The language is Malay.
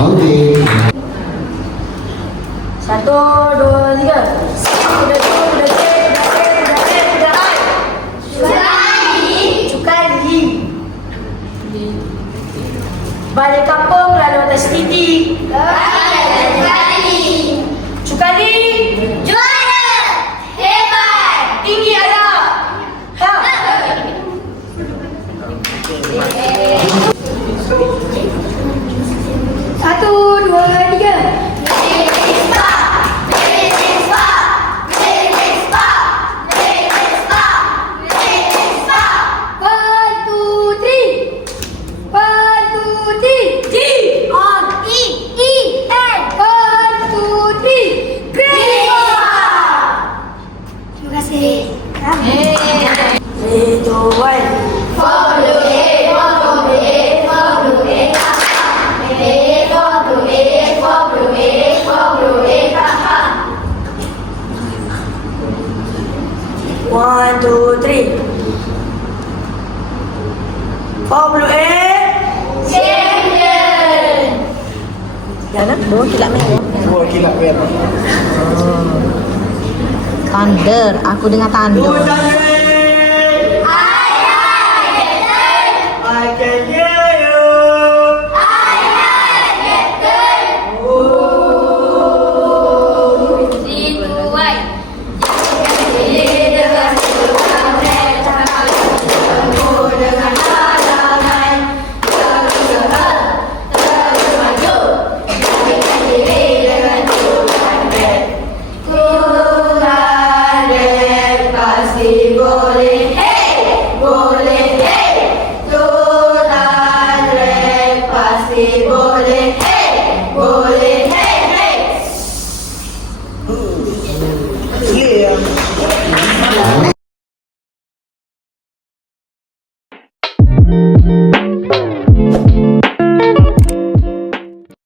Okey. 1, 2, 3. Cukali. Balik kampung lalu atas titik. Cukali. Juara! Hebat! Tinggi ada. Ha. Satu, dua, tiga. One, two, three. Champion! Jangan bawa kilat merah. Dua kilat merah. Thunder, aku dengar thunder. I can hear you. Boleh,